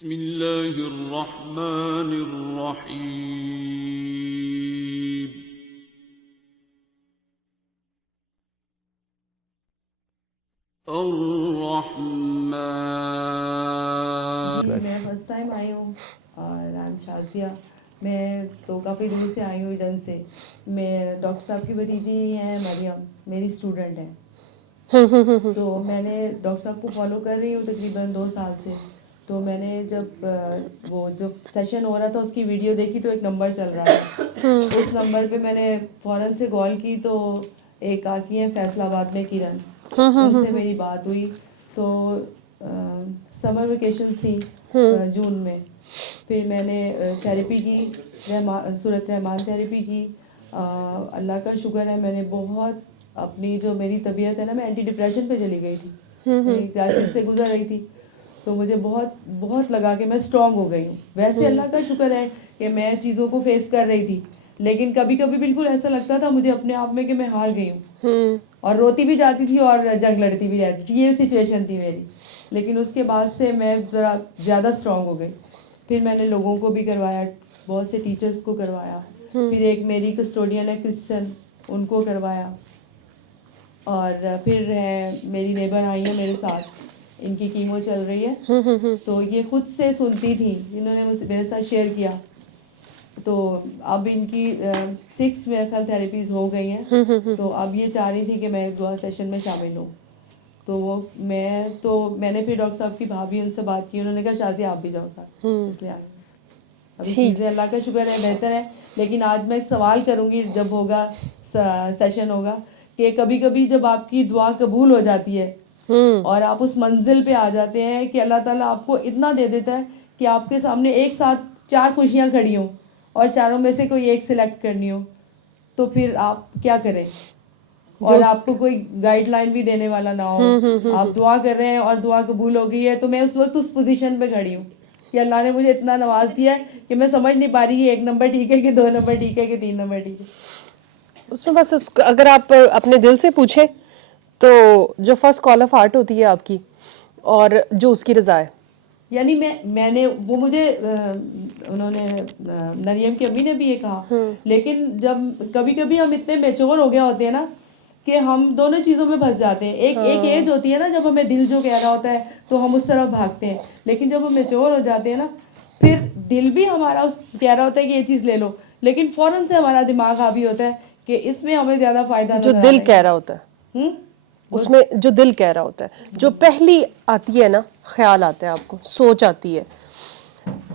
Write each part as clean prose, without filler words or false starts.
بسم اللہ الرحمن الرحیم. الرحمن. جی میں فرسٹ ٹائم آئی ہوں اور نام شازیہ. میں تو کافی دور سے آئی ہوں ایڈن سے. میں ڈاکٹر صاحب کی بھتیجی ہیں مریم، میری اسٹوڈنٹ ہیں. تو میں نے ڈاکٹر صاحب کو فالو کر رہی ہوں تقریباً 2 سال سے. تو میں نے جب وہ جو سیشن ہو رہا تھا اس کی ویڈیو دیکھی تو ایک نمبر چل رہا تھا. اس نمبر پہ میں نے فوراً سے کال کی تو ایک کاکی ہیں فیصل آباد میں کرن، ان سے میری بات ہوئی. تو سمر ویکیشن تھی جون میں. پھر میں نے تھیراپی کی، سورت رحمان تھیراپی کی. اللہ کا شکر ہے میں نے بہت اپنی جو میری طبیعت ہے نا، میں اینٹی ڈپریشن پہ چلی گئی تھی، کرائسس سے گزر رہی تھی. تو مجھے بہت لگا کہ میں اسٹرانگ ہو گئی ہوں. ویسے اللہ کا شکر ہے کہ میں چیزوں کو فیس کر رہی تھی، لیکن کبھی کبھی بالکل ایسا لگتا تھا مجھے اپنے آپ میں کہ میں ہار گئی ہوں، اور روتی بھی جاتی تھی اور جنگ لڑتی بھی رہتی تھی. یہ سچویشن تھی میری. لیکن اس کے بعد سے میں ذرا زیادہ اسٹرانگ ہو گئی. پھر میں نے لوگوں کو بھی کروایا، بہت سے ٹیچرس کو کروایا. پھر ایک میری کسٹوڈین ہے کرسچن، ان کو کروایا. اور پھر میری نیبر آئی ہیں میرے ساتھ، ان کی کیمو چل رہی ہے. تو یہ خود سے سنتی تھی، انہوں نے میرے ساتھ شیئر کیا. تو اب ان کی 6 میرے خیال تھیراپیز ہو گئی ہیں. تو اب یہ چاہ رہی تھی کہ میں ایک دعا سیشن میں شامل ہوں. تو میں نے پھر ڈاکٹر صاحب کی بھابھی ان سے بات کی، انہوں نے کہا شازیہ آپ بھی جاؤ ساتھ. اس لیے آئی. ابھی چیزیں اللہ کا شکر ہے بہتر ہے. لیکن آج میں ایک سوال کروں گی جب ہوگا سیشن ہوگا، کہ کبھی کبھی جب آپ کی دعا قبول ہو جاتی ہے اور آپ اس منزل پہ آ جاتے ہیں کہ اللہ تعالیٰ آپ کو اتنا دے دیتا ہے کہ آپ کے سامنے ایک ساتھ 4 خوشیاں کھڑی ہوں اور چاروں میں سے کوئی ایک سلیکٹ کرنی ہو، تو پھر آپ کیا کریں؟ اور آپ کو کوئی گائیڈ لائن بھی دینے والا نہ ہو. آپ دعا کر رہے ہیں اور دعا قبول ہو گئی ہے. تو میں اس وقت اس پوزیشن پہ کھڑی ہوں کہ اللہ نے مجھے اتنا نواز دیا ہے کہ میں سمجھ نہیں پا رہی کہ 1 نمبر ٹھیک ہے کہ 2 نمبر ٹھیک ہے کہ 3 نمبر ٹھیک ہے. اس میں بس اگر آپ اپنے دل سے پوچھیں تو جو فرسٹ کال آف ہارٹ ہوتی ہے آپ کی، اور جو اس کی رضا ہے. یعنی میں نے وہ مجھے انہوں نے مریم کی امی نے بھی یہ کہا. لیکن جب کبھی کبھی ہم اتنے میچور ہو گیا ہوتے ہیں نا کہ ہم دونوں چیزوں میں پھنس جاتے ہیں. ایک ایج ہوتی ہے نا جب ہمیں دل جو کہہ رہا ہوتا ہے تو ہم اس طرف بھاگتے ہیں. لیکن جب ہم میچور ہو جاتے ہیں نا، پھر دل بھی ہمارا کہہ رہا ہوتا ہے کہ یہ چیز لے لو، لیکن فوراً سے ہمارا دماغ حاوی ہوتا ہے کہ اس میں ہمیں زیادہ فائدہ جو نظر آ دل رہا ہے. کہہ رہا ہوتا ہے، اس میں جو دل کہہ رہا ہوتا ہے، جو پہلی آتی ہے نا، خیال آتا ہے آپ کو، سوچ آتی ہے،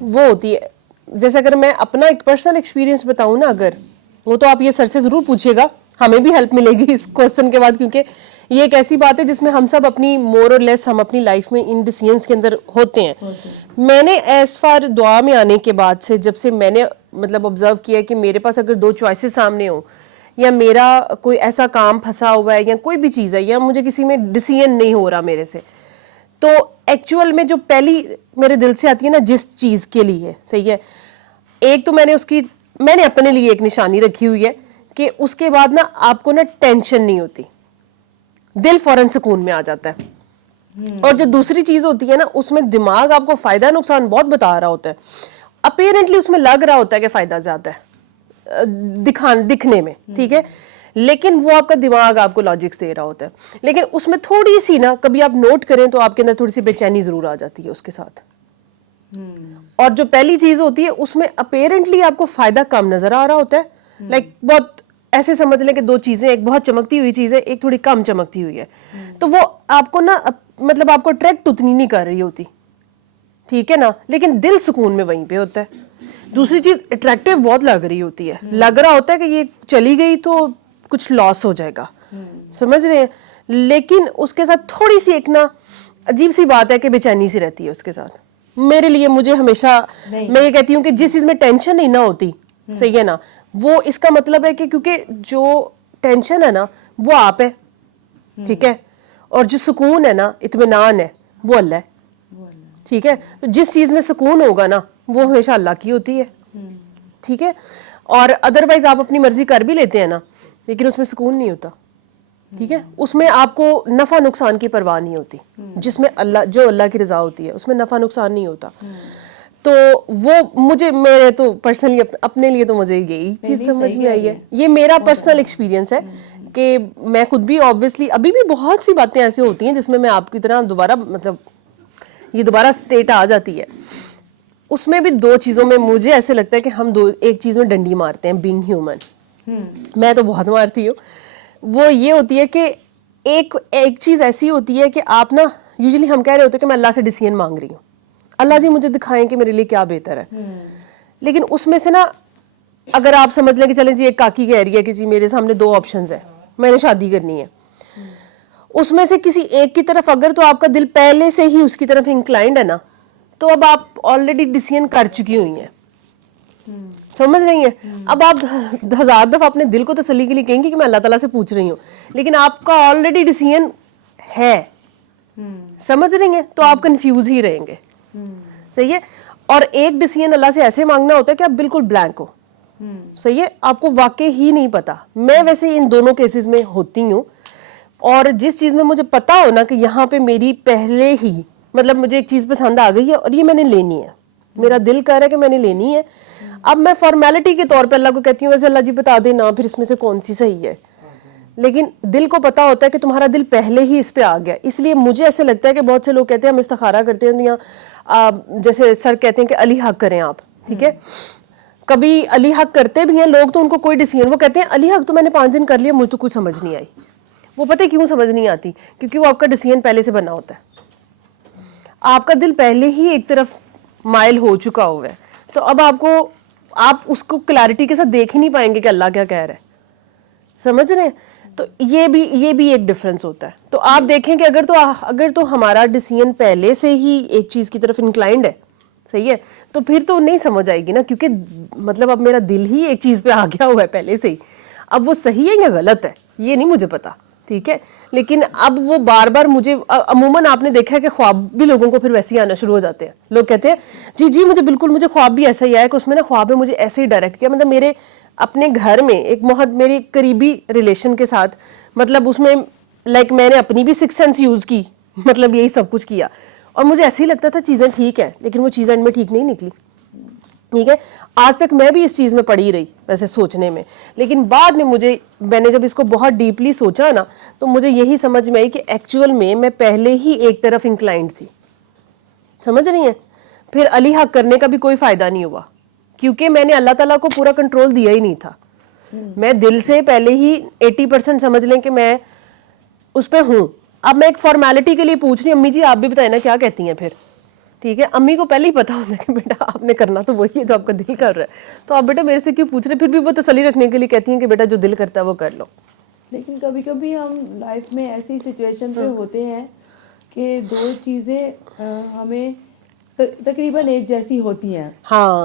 وہ ہوتی ہے. جیسے اگر میں اپنا ایک پرسنل ایکسپیرینس بتاؤں نا، اگر وہ تو آپ یہ سر سے ضرور پوچھیے گا، ہمیں بھی ہیلپ ملے گی اس کوسچن کے بعد، کیونکہ یہ ایک ایسی بات ہے جس میں ہم سب اپنی مور اور لیس ہم اپنی لائف میں ان ڈیسیژنس کے اندر ہوتے ہیں. میں نے ایز فار دعا میں آنے کے بعد سے، جب سے میں نے مطلب آبزرو کیا کہ میرے پاس اگر 2 چوائسیز سامنے ہوں، یا میرا کوئی ایسا کام پھنسا ہوا ہے یا کوئی بھی چیز ہے، یا مجھے کسی میں ڈیسیژن نہیں ہو رہا میرے سے، تو ایکچوئل میں جو پہلی میرے دل سے آتی ہے نا جس چیز کے لیے، صحیح ہے، ایک تو میں نے اپنے لیے ایک نشانی رکھی ہوئی ہے کہ اس کے بعد نا آپ کو نا ٹینشن نہیں ہوتی، دل فوراً سکون میں آ جاتا ہے. اور جو دوسری چیز ہوتی ہے نا، اس میں دماغ آپ کو فائدہ نقصان بہت بتا رہا ہوتا ہے. اپیرنٹلی اس میں لگ رہا ہوتا ہے کہ فائدہ زیادہ ہے دکھنے میں، ٹھیک ہے، لیکن وہ آپ کا دماغ آپ کو لاجکس دے رہا ہوتا ہے. لیکن اس میں تھوڑی سی نا، کبھی آپ نوٹ کریں تو آپ کے اندر تھوڑی سی بے چینی ضرور آ جاتی ہے اس کے ساتھ. اور جو پہلی چیز ہوتی ہے اس میں اپیرنٹلی آپ کو فائدہ کم نظر آ رہا ہوتا ہے. لائک بہت ایسے سمجھ لیں کہ 2 چیزیں، ایک بہت چمکتی ہوئی چیز ہے، ایک تھوڑی کم چمکتی ہوئی ہے. تو وہ آپ کو نا مطلب آپ کو اٹریکٹ اتنی نہیں کر رہی ہوتی، ٹھیک ہے نا، لیکن دل سکون میں وہیں پہ ہوتا ہے. دوسری چیز اٹریکٹیو بہت لگ رہی ہوتی ہے، لگ رہا ہوتا ہے کہ یہ چلی گئی تو کچھ لاس ہو جائے گا، سمجھ رہے ہیں، لیکن اس کے ساتھ تھوڑی سی ایک نا عجیب سی بات ہے کہ بے چینی سی رہتی ہے اس کے ساتھ. میرے لیے مجھے ہمیشہ میں یہ کہتی ہوں کہ جس چیز میں ٹینشن نہیں نہ ہوتی، صحیح ہے نا، وہ اس کا مطلب ہے کہ کیونکہ جو ٹینشن ہے نا وہ آپ ہے، ٹھیک ہے، اور جو سکون ہے نا، اطمینان ہے، وہ اللہ ہے، ٹھیک ہے. تو جس چیز میں سکون ہوگا نا وہ ہمیشہ اللہ کی ہوتی ہے، ٹھیک ہے. اور ادروائز آپ اپنی مرضی کر بھی لیتے ہیں نا، لیکن اس میں سکون نہیں ہوتا. ٹھیک ہے, اس میں آپ کو نفع نقصان کی پرواہ نہیں ہوتی, جس میں اللہ کی رضا ہوتی ہے اس میں نفع نقصان نہیں ہوتا. تو وہ مجھے, میرے تو پرسنلی اپنے لیے تو مجھے یہی چیز سمجھ میں آئی ہے. یہ میرا پرسنل ایکسپیرینس ہے کہ میں خود بھی آبویسلی ابھی بھی بہت سی باتیں ایسی ہوتی ہیں جس میں آپ کی طرح دوبارہ مطلب یہ دوبارہ اسٹیٹ آ جاتی ہے. اس میں بھی دو چیزوں میں مجھے ایسے لگتا ہے کہ ہم ایک چیز میں ڈنڈی مارتے ہیں, بینگ ہیومن. میں تو بہت مارتی ہوں. وہ یہ ہوتی ہے کہ ایک چیز ایسی ہوتی ہے کہ آپ نا یوزلی ہم کہہ رہے ہوتے ہیں کہ میں اللہ سے ڈیسیژن مانگ رہی ہوں, اللہ جی مجھے دکھائیں کہ میرے لیے کیا بہتر ہے. لیکن اس میں سے نا اگر آپ سمجھ لیں کہ چلیں جی ایک کاکی کہہ رہی ہے کہ جی میرے سامنے 2 آپشنز ہیں, میں نے شادی کرنی ہے, اس میں سے کسی ایک کی طرف اگر تو آپ کا دل پہلے سے ہی اس کی طرف انکلائنڈ ہے نا, تو اب آپ آلریڈی ڈیسیژن کر چکی ہوئی ہیں, سمجھ رہی ہیں. اب آپ 1000 دفعہ اپنے دل کو تسلی کے لیے کہیں گی کہ میں اللہ تعالیٰ سے پوچھ رہی ہوں, لیکن آپ کا آلریڈی ڈیسیژن ہے, سمجھ رہی ہیں, تو آپ کنفیوز ہی رہیں گے. صحیح ہے. اور ایک ڈیسیژن اللہ سے ایسے مانگنا ہوتا ہے کہ آپ بالکل بلینک ہو. صحیح ہے, آپ کو واقعی ہی نہیں پتا. میں ویسے ان دونوں کیسز میں ہوتی ہوں, اور جس چیز میں مجھے پتا ہو نا کہ یہاں پہ میری پہلے ہی مطلب مجھے ایک چیز پسند آ گئی ہے اور یہ میں نے لینی ہے, میرا دل کہہ رہا ہے کہ میں نے لینی ہے, اب میں فارمیلٹی کے طور پہ اللہ کو کہتی ہوں ویسے اللہ جی بتا دے نا پھر اس میں سے کون سی صحیح ہے, لیکن دل کو پتا ہوتا ہے کہ تمہارا دل پہلے ہی اس پہ آ گیا. اس لیے مجھے ایسے لگتا ہے کہ بہت سے لوگ کہتے ہیں ہم استخارہ کرتے ہیں یا جیسے سر کہتے ہیں کہ علی حق کریں آپ, ٹھیک ہے, کبھی علی حق کرتے بھی ہیں لوگ تو ان کو کوئی ڈیسیژن, وہ کہتے ہیں علی حق تو میں نے 5 دن کر لیا مجھے تو کچھ سمجھ نہیں آئی. وہ پتہ ہے کیوں سمجھ نہیں آتی, کیونکہ وہ آپ کا ڈیسیژن پہلے سے بنا ہوتا ہے, آپ کا دل پہلے ہی ایک طرف مائل ہو چکا ہوا ہے. تو اب آپ اس کو کلیئرٹی کے ساتھ دیکھ ہی نہیں پائیں گے کہ اللہ کیا کہہ رہا ہے, سمجھ رہے ہیں. تو یہ بھی ایک ڈفرینس ہوتا ہے. تو آپ دیکھیں کہ اگر تو ہمارا ڈیسیژن پہلے سے ہی ایک چیز کی طرف انکلائنڈ ہے, صحیح ہے, تو پھر تو نہیں سمجھ آئے گی نا, کیونکہ مطلب اب میرا دل ہی ایک چیز پہ آ گیا ہوا ہے پہلے سے ہی. اب وہ صحیح ہے یا غلط ہے یہ نہیں مجھے پتا, ٹھیک ہے, لیکن اب وہ بار بار مجھے عموماً آپ نے دیکھا ہے کہ خواب بھی لوگوں کو پھر ویسے ہی آنا شروع ہو جاتے ہیں. لوگ کہتے ہیں جی مجھے خواب بھی ایسا ہی آیا کہ اس میں نا خواب ہے مجھے ایسے ہی ڈائریکٹ کیا. مطلب میرے اپنے گھر میں ایک میری قریبی ریلیشن کے ساتھ مطلب اس میں لائک میں نے اپنی بھی 6 سینس یوز کی, مطلب یہی سب کچھ کیا, اور مجھے ایسے ہی لگتا تھا چیزیں ٹھیک ہیں, لیکن وہ چیزیں میں ٹھیک نہیں نکلی. ٹھیک ہے, آج تک میں بھی اس چیز میں پڑی رہی ویسے سوچنے میں, لیکن بعد میں نے جب اس کو بہت ڈیپلی سوچا نا تو مجھے یہی سمجھ میں آئی کہ ایکچوئل میں پہلے ہی ایک طرف انکلائنڈ تھی, سمجھ رہی ہیں. پھر علی حق کرنے کا بھی کوئی فائدہ نہیں ہوا, کیونکہ میں نے اللہ تعالیٰ کو پورا کنٹرول دیا ہی نہیں تھا. میں دل سے پہلے ہی 80% سمجھ لیں کہ میں اس پہ ہوں. اب میں ایک فارمیلٹی کے لیے پوچھ رہی ہوں, امی جی آپ بھی بتائیں نا کیا کہتی ہیں پھر, ٹھیک ہے. امی کو پہلے ہی پتا ہوتا ہے کہ بیٹا آپ نے کرنا تو وہی ہے جو آپ کا دل کر رہا ہے, تو آپ بیٹا میرے سے کیوں پوچھ رہے, پھر بھی وہ تسلی رکھنے کے لیے کہتی ہیں کہ بیٹا جو دل کرتا ہے وہ کر لو. لیکن کبھی کبھی ہم لائف میں ایسی سچویشن پہ ہوتے ہیں کہ 2 چیزیں ہمیں تقریباً ایک جیسی ہوتی ہیں,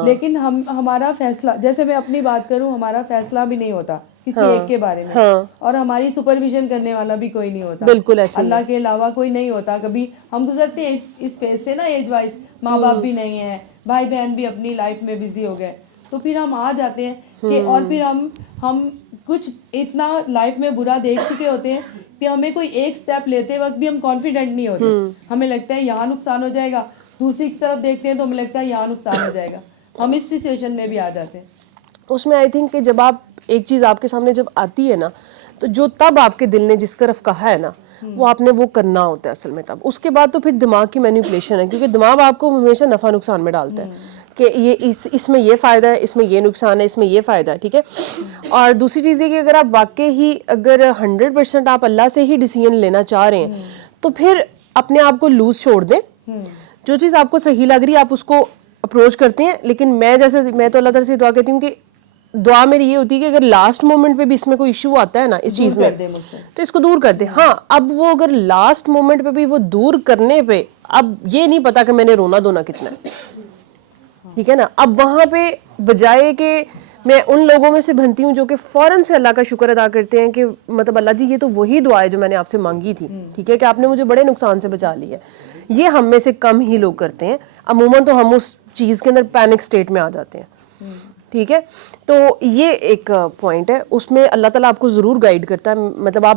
لیکن ہمارا فیصلہ, جیسے میں اپنی بات کروں, ہمارا فیصلہ بھی نہیں ہوتا کسی ایک کے بارے میں, اور ہماری سپرویژن کرنے والا بھی کوئی نہیں ہوتا, بالکل ایسے اللہ کے علاوہ کوئی نہیں ہوتا. کبھی ہم گزرتے ہیں اس فیز سے نا, ایج وائز, ماں باپ بھی نہیں ہیں, بھائی بہن بھی اپنی لائف میں بزی ہو گئے, تو پھر ہم آ جاتے ہیں کہ اور پھر ہم کچھ اتنا لائف میں برا دیکھ چکے ہوتے ہیں کہ ہمیں کوئی ایک سٹیپ لیتے وقت بھی ہم کانفیڈنٹ نہیں ہوتے. ہمیں لگتا ہے یہاں نقصان ہو جائے گا, دوسری طرف دیکھتے ہیں تو ہمیں لگتا ہے یہاں نقصان ہو جائے گا. ہم اس سچویشن میں بھی آ جاتے ہیں. اس میں آئی تھنک کہ جب آپ ایک چیز آپ کے سامنے جب آتی ہے نا, تو جو تب آپ کے دل نے جس طرف کہا ہے نا وہ آپ نے وہ کرنا ہوتا ہے اصل میں. تب اس کے بعد تو پھر دماغ کی مینیپولیشن ہے, کیونکہ دماغ آپ کو ہمیشہ نفع نقصان میں ڈالتا ہے کہ یہ اس میں یہ فائدہ ہے, اس میں یہ نقصان ہے, اس میں یہ فائدہ ہے, ٹھیک ہے. اور دوسری چیز یہ کہ اگر آپ واقعی ہی اگر 100% آپ اللہ سے ہی ڈیسیژن لینا چاہ رہے ہیں تو پھر اپنے آپ کو لوز چھوڑ دیں. جو چیز آپ کو صحیح لگ رہی ہے آپ اس کو اپروچ کرتے ہیں, لیکن میں تو اللہ تعالیٰ سے دعا کہتی ہوں کہ دعا میری یہ ہوتی ہے کہ اگر لاسٹ مومنٹ پہ بھی اس میں کوئی ایشو آتا ہے نا اس چیز میں, تو اس کو دور کر دیں. ہاں, اب وہ اگر لاسٹ مومنٹ پہ بھی وہ دور کرنے پہ اب یہ نہیں پتا کہ میں نے رونا دھونا کتنا ہے, ٹھیک ہے نا. اب وہاں پہ بجائے کہ میں ان لوگوں میں سے بنتی ہوں جو کہ فوراً سے اللہ کا شکر ادا کرتے ہیں کہ مطلب اللہ جی یہ تو وہی دعا ہے جو میں نے آپ سے مانگی تھی, ٹھیک ہے, کہ آپ نے مجھے بڑے نقصان سے بچا لی ہے. یہ ہم میں سے کم ہی لوگ کرتے ہیں. عموماً تو ہم اس چیز کے اندر پینک سٹیٹ میں آ جاتے ہیں, ٹھیک ہے. تو یہ ایک پوائنٹ ہے, اس میں اللہ تعالیٰ آپ کو ضرور گائیڈ کرتا ہے. مطلب آپ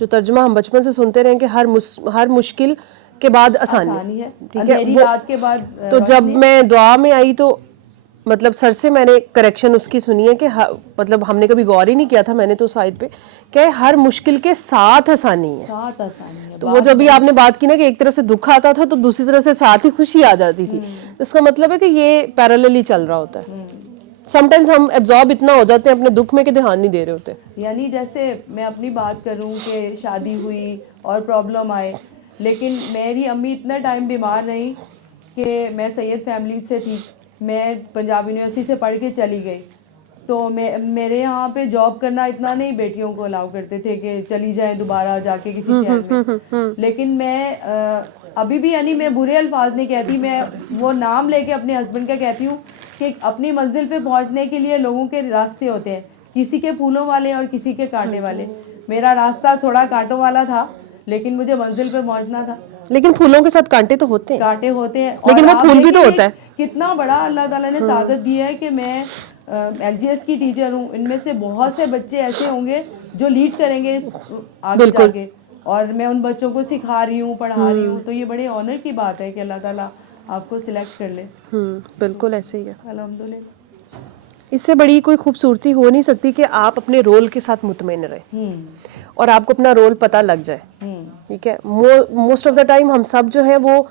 جو ترجمہ ہم بچپن سے سنتے رہے کہ ہر مشکل کے بعد آسانی ہے, ٹھیک ہے. اندھیری رات کے بعد تو جب میں دعا میں آئی تو مطلب سر سے میں نے کریکشن اس کی سنی ہے کہ مطلب ہم نے کبھی غور ہی نہیں کیا تھا میں نے تو اس آیت پہ کہ ہر مشکل کے ساتھ آسانی ہے. ساتھ آسانی ہے. تو وہ جب بھی آپ نے بات کی نا کہ ایک طرف سے دکھ آتا تھا تو دوسری طرف سے ساتھ ہی خوشی آ جاتی تھی, تو اس کا مطلب ہے کہ یہ پیراللی چل رہا ہوتا ہے. سم ٹائمز ہم ایبزارب اتنا ہو جاتے ہیں اپنے دکھ میں کہ دھیان نہیں دے رہے ہوتے. یعنی جیسے میں اپنی بات کروں کہ شادی ہوئی اور پرابلم آئے, لیکن میری امی اتنا ٹائم بیمار رہی کہ میں سید فیملی سے تھی, میں پنجاب یونیورسٹی سے پڑھ کے چلی گئی, تو میرے یہاں پہ جاب کرنا اتنا نہیں بیٹیوں کو الاؤ کرتے تھے کہ چلی جائیں دوبارہ جا کے کسی شہر میں. لیکن میں ابھی بھی یعنی میں برے الفاظ نہیں کہتی, میں وہ نام لے کے اپنے ہسبینڈ کا کہتی ہوں کہ اپنی منزل پہ پہنچنے کے لیے لوگوں کے راستے ہوتے ہیں, کسی کے پھولوں والے اور کسی کے کانٹے والے. میرا راستہ تھوڑا کانٹوں والا تھا لیکن مجھے منزل پہ پہنچنا تھا. لیکن پھولوں کے ساتھ کانٹے تو ہوتے ہیں, کانٹے ہوتے ہیں, لیکن وہ پھول بھی تو ہوتا ہے. کتنا بڑا اللہ تعالیٰ نے سعادت دی ہے کہ میں ایل جی ایس کی ٹیچر ہوں. ان میں سے بہت سے بچے ایسے ہوں گے جو لیڈ کریں گے آگے جا کے, اور میں ان بچوں کو سکھا رہی ہوں, پڑھا رہی ہوں. تو یہ بڑے آنر کی بات ہے کہ اللہ تعالیٰ آپ کو سلیکٹ کر لے. بالکل ایسے ہی ہے. الحمدللہ. اس سے بڑی کوئی خوبصورتی ہو نہیں سکتی کہ آپ اپنے رول کے ساتھ مطمئن رہیں اور آپ کو اپنا رول پتہ لگ جائے. ٹھیک ہے, موسٹ آف دا ٹائم ہم سب جو ہیں وہ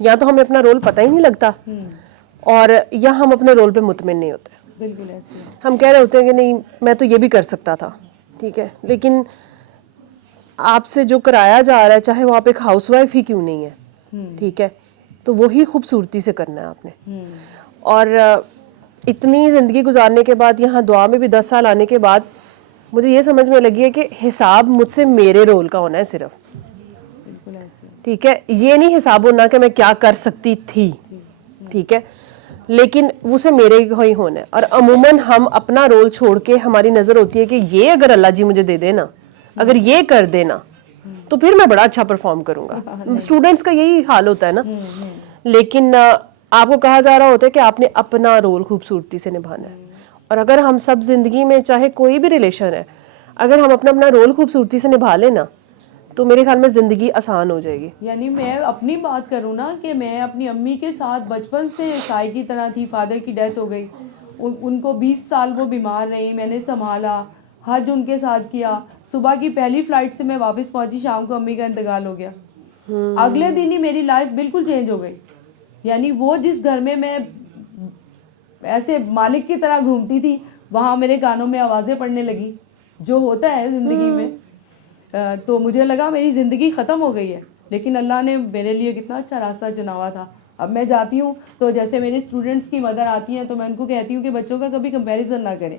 یا تو ہمیں اپنا رول پتہ ہی نہیں لگتا اور یا ہم اپنے رول پہ مطمئن نہیں ہوتے. بالکل ایسے ہم کہہ رہے ہوتے ہیں کہ نہیں میں تو یہ بھی کر سکتا تھا, ٹھیک ہے, لیکن آپ سے جو کرایا جا رہا ہے چاہے وہ آپ ایک ہاؤس وائف ہی کیوں نہیں ہے, ٹھیک ہے, تو وہی خوبصورتی سے کرنا ہے آپ نے. اور اتنی زندگی گزارنے کے بعد یہاں دعا میں بھی 10 سال آنے کے بعد مجھے یہ سمجھ میں لگی ہے کہ حساب مجھ سے میرے رول کا ہونا ہے صرف. بالکل ایسے. ٹھیک ہے, یہ نہیں حساب ہونا کہ میں کیا کر سکتی تھی, ٹھیک ہے, لیکن اسے میرے ہی ہونا ہے. اور عموماً ہم اپنا رول چھوڑ کے ہماری نظر ہوتی ہے کہ یہ اگر اللہ جی مجھے دے دینا, اگر یہ کر دینا تو پھر میں بڑا اچھا پرفارم کروں گا. اسٹوڈنٹس کا یہی حال ہوتا ہے نا. لیکن آپ کو کہا جا رہا ہوتا ہے کہ آپ نے اپنا رول خوبصورتی سے نبھانا ہے. اور اگر ہم سب زندگی میں چاہے کوئی بھی ریلیشن ہے, اگر ہم اپنا رول خوبصورتی سے نبھا لینا تو میرے خیال میں زندگی آسان ہو جائے گی. یعنی میں اپنی بات کروں نا کہ میں اپنی امی کے ساتھ بچپن سے سائے کی طرح تھی. فادر کی ڈیتھ ہو گئی, ان کو 20 سال وہ بیمار رہی, میں نے سنبھالا, حج ان کے ساتھ کیا. صبح کی پہلی فلائٹ سے میں واپس پہنچی, شام کو امی کا انتقال ہو گیا. اگلے دن ہی میری لائف بالکل چینج ہو گئی. یعنی وہ جس گھر میں ایسے مالک کی طرح گھومتی تھی وہاں میرے کانوں میں آوازیں پڑنے لگی, جو ہوتا ہے زندگی میں. تو مجھے لگا میری زندگی ختم ہو گئی ہے, لیکن اللہ نے میرے لیے کتنا اچھا راستہ چنا ہوا تھا. اب میں جاتی ہوں تو جیسے میرے اسٹوڈنٹس کی مدر آتی ہیں تو میں ان کو کہتی ہوں کہ بچوں کا کبھی کمپیریزن نہ کریں.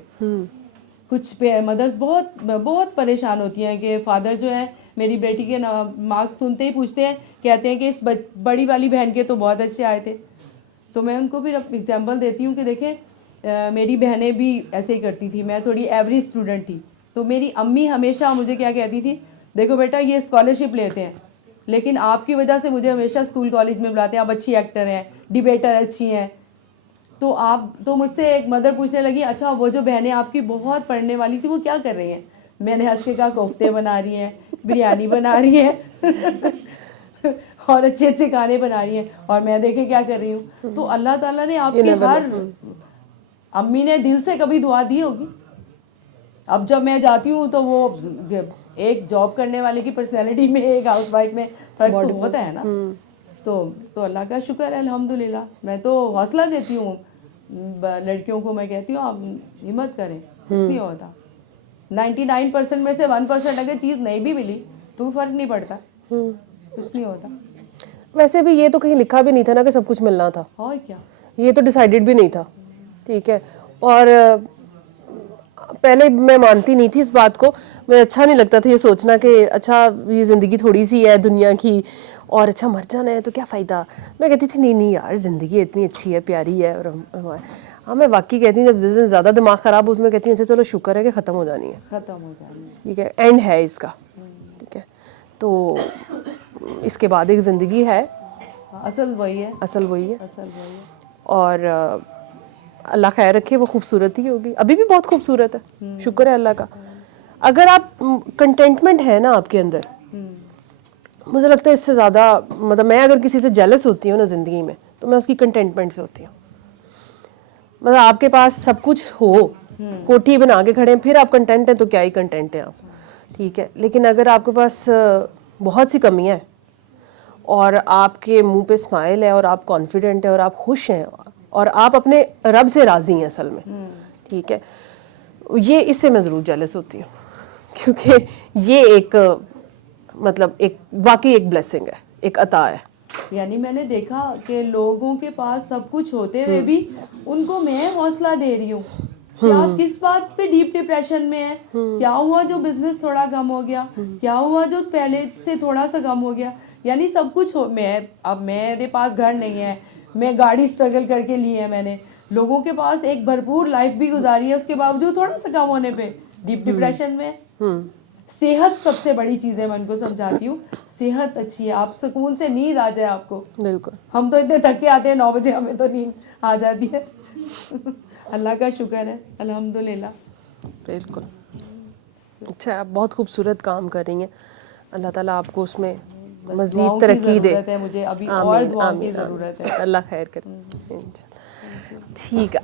کچھ مدرس بہت پریشان ہوتی ہیں کہ فادر جو ہے میری بیٹی کے مارکس سنتے ہی پوچھتے ہیں, کہتے ہیں کہ اس بڑی والی بہن کے تو بہت اچھے آئے تھے. تو میں ان کو پھر ایگزامپل دیتی ہوں کہ دیکھیں میری بہنیں بھی ایسے ہی کرتی تھی, میں تھوڑی ایوریج اسٹوڈنٹ تھی. تو میری امی ہمیشہ مجھے کیا کہتی تھی, دیکھو بیٹا یہ اسکالرشپ لیتے ہیں لیکن آپ کی وجہ سے مجھے ہمیشہ اسکول کالج میں بلاتے ہیں, آپ اچھی ایکٹر ہیں, ڈبیٹر اچھی ہیں. تو مجھ سے ایک مدر پوچھنے لگی, اچھا وہ جو بہنیں آپ کی بہت پڑھنے والی تھی وہ کیا کر رہی ہیں؟ میں نے ہنس کے کہا کوفتے بنا رہی ہیں, بریانی بنا رہی ہیں اور اچھے اچھے کھانے بنا رہی ہیں, اور میں دیکھیں کیا کر رہی ہوں. تو اللہ تعالیٰ نے آپ کی ہر امی نے دل سے کبھی دعا دی ہوگی. اب جب میں جاتی ہوں تو وہ ایک جاب کرنے والے کی پرسنالٹی میں ایک ہاؤس وائف میں فرق تو ہوتا ہے نا. تو اللہ کا شکر ہے الحمدللہ. میں تو حوصلہ دیتی ہوں لڑکیوں کو, میں کہتی ہوں آپ ہمت کریں, کچھ نہیں ہوتا. 99% میں سے 1% اگر چیز نہیں بھی ملی تو فرق نہیں پڑتا, کچھ نہیں ہوتا. ویسے بھی یہ تو کہیں لکھا بھی نہیں تھا نا کہ سب کچھ ملنا تھا, اور کیا, یہ تو ڈیسائیڈڈ بھی نہیں تھا. ٹھیک ہے, اور پہلے میں مانتی نہیں تھی اس بات کو, مجھے اچھا نہیں لگتا تھا یہ سوچنا کہ اچھا یہ زندگی تھوڑی سی ہے دنیا کی اور اچھا مر جانا ہے تو کیا فائدہ. میں کہتی تھی نہیں یار زندگی اتنی اچھی ہے, پیاری ہے. اور ہاں میں واقعی کہتی ہوں جب جس دن زیادہ دماغ خراب ہو اس میں کہتی ہوں اچھا چلو شکر ہے کہ ختم ہو جانی ہے, ختم ہو جانی ہے, ٹھیک ہے, اینڈ ہے اس کا. ٹھیک ہے, تو اس کے بعد ایک زندگی ہے, اصل وہی ہے, اصل وہی ہے. اصل وہی ہے. اور اللہ خیر رکھے وہ خوبصورت ہی ہوگی, ابھی بھی بہت خوبصورت ہے, شکر ہے اللہ کا. اگر آپ کنٹینٹمنٹ ہے نا آپ کے اندر, مجھے لگتا ہے اس سے زیادہ, مطلب میں اگر کسی سے جیلس ہوتی ہوں نا زندگی میں تو میں اس کی کنٹینٹمنٹ سے ہوتی ہوں. مطلب آپ کے پاس سب کچھ ہو, کوٹھی بنا کے کھڑے ہیں, پھر آپ کنٹینٹ ہیں تو کیا ہی کنٹینٹ ہیں آپ, ٹھیک ہے. لیکن اگر آپ کے پاس بہت سی کمیاں ہیں اور آپ کے منہ پہ اسمائل ہے اور آپ کانفیڈنٹ ہیں اور آپ خوش ہیں اور آپ اپنے رب سے راضی ہیں اصل میں, ٹھیک ہے, یہ اس سے میں ضرور جیلس ہوتی ہوں, کیونکہ یہ ایک مطلب ایک واقعی ایک بلیسنگ ہے, ایک عطا ہے. یعنی میں نے دیکھا کہ لوگوں کے پاس سب کچھ ہوتے ہوئے بھی ان کو میں حوصلہ دے رہی ہوں. کیا کس بات پہ ڈیپ ڈپریشن میں ہے, کیا ہوا جو بزنس تھوڑا کم ہو گیا, کیا ہوا جو پہلے سے تھوڑا سا کم ہو گیا, یعنی سب کچھ میں اب میرے پاس گھر نہیں ہے, میں گاڑی اسٹرگل کر کے لی ہے میں نے, لوگوں کے پاس ایک بھرپور لائف بھی گزاری ہے, اس کے باوجود تھوڑا سا کم ہونے پہ ڈیپ ڈپریشن میں. صحت سب سے بڑی چیز ہے, میں ان کو سمجھاتی ہوں صحت اچھی ہے, آپ سکون سے نیند آ جائے آپ کو. بالکل, ہم تو اتنے تھک کے آتے ہیں 9 بجے, ہمیں تو نیند آ جاتی ہے. اللہ کا شکر ہے, الحمدللہ. بالکل. اچھا, آپ بہت خوبصورت کام کر رہی ہیں, اللہ تعالیٰ آپ کو اس میں مزید دعاؤں کی ترقی دے. ضرورت ہے مجھے ابھی, اور آمین دعاؤں کی آمین ضرورت ہے. آمین, اللہ خیر کرے. ٹھیک ہے.